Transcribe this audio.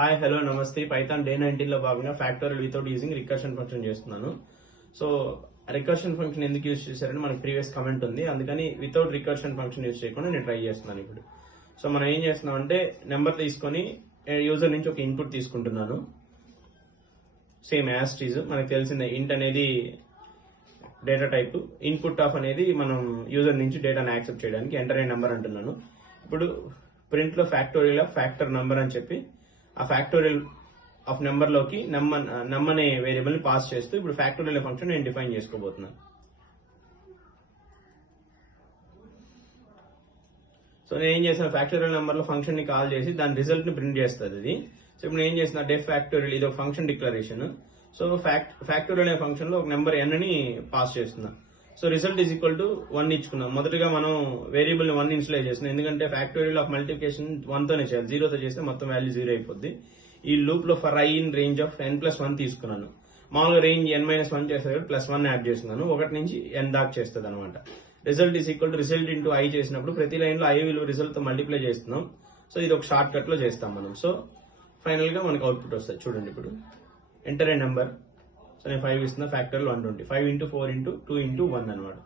Hi hello నమస్తే Python day 19 లో భాగంగా factorial without using recursion function చేస్తున్నాను. సో రికర్షన్ ఫంక్షన్ ఎందుకు యూజ్ చేశారంటే మనకి ప్రీవియస్ కమెంట్ ఉంది, అందుకని వితౌట్ రికర్షన్ ఫంక్షన్ యూజ్ చేయకుండా నేను ట్రై చేస్తున్నాను ఇప్పుడు. సో మనం ఏం చేస్తున్నాం అంటే నెంబర్ తీసుకొని యూజర్ నుంచి ఒక ఇన్పుట్ తీసుకుంటున్నాను. సేమ్ యాజ్ టీజ్ మనకు తెలిసిందే, ఇంట్ అనేది డేటా టైప్, ఇన్పుట్ ఆఫ్ అనేది మనం యూజర్ నుంచి డేటాను యాక్సెప్ట్ చేయడానికి ఎంటర్ అయ్యే నెంబర్ అంటున్నాను. ఇప్పుడు ప్రింట్ లో ఫ్యాక్టోరియల్ ఆఫ్ ఫ్యాక్టర్ నంబర్ అని చెప్పి ఆ ఫ్యాక్టోరియల్ ఆఫ్ నెంబర్ లోకి నమ్ అనే వేరియబుల్ ని పాస్ చేస్తూ ఇప్పుడు ఫ్యాక్టోరియల్ ఫంక్షన్ నేను డిఫైన్ చేసుకోబోతున్నాను. సో నేను ఏం చేసిన ఫ్యాక్టోరియల్ నెంబర్ లో ఫంక్షన్ ని కాల్ చేసి దాని రిజల్ట్ ని ప్రింట్ చేస్తుంది ఇది. సో ఇప్పుడు నేను ఏం చేసిన డెఫ్ ఫ్యాక్టోరియల్, ఇది ఒక ఫంక్షన్ డిక్లరేషన్. సో ఫ్యాక్టోరియల్ అనే ఫంక్షన్ లో ఒక నెంబర్ n ని పాస్ చేస్తున్నా. So result is equal to 1 ఇచ్చుకున్నాం. మొదటిగా మనం వేరియబుల్ ని 1 ఇన్స్లైజ్ చేస్తున్నాం, ఎందుకంటే ఫ్యాక్టోరియల్ ఆఫ్ మల్టిప్లికేషన్ 1 తోనే చేయాలి, 0 తో చేస్తే మొత్తం వాల్యూ 0 అయిపోద్ది. ఈ లూప్ లో for i in range of n+1 తీసుకున్నాను. మామూలుగా రేంజ్ n-1 చేస్తే +1 యాడ్ చేస్తున్నాను, 1 నుంచి n దాకా చేస్తుంది అనమాట. Result is equal to result into i చేసినప్పుడు ప్రతి లైన్ లో i విలువ రిజల్ట్ తో మల్టిప్లై చేస్తున్నాం. సో ఇది ఒక షార్ట్ కట్ లో చేస్తాం మనం. సో ఫైనల్ గా మనకు అవుట్పుట్ వస్తుంది చూడండి. ఇప్పుడు ఎంటర్ ఏ నెంబర్. సో నేను 5 ఇస్తున్నా, ఫ్యాక్టోరియల్ 120, 5 × 4 × 2 × 1 అనమాట.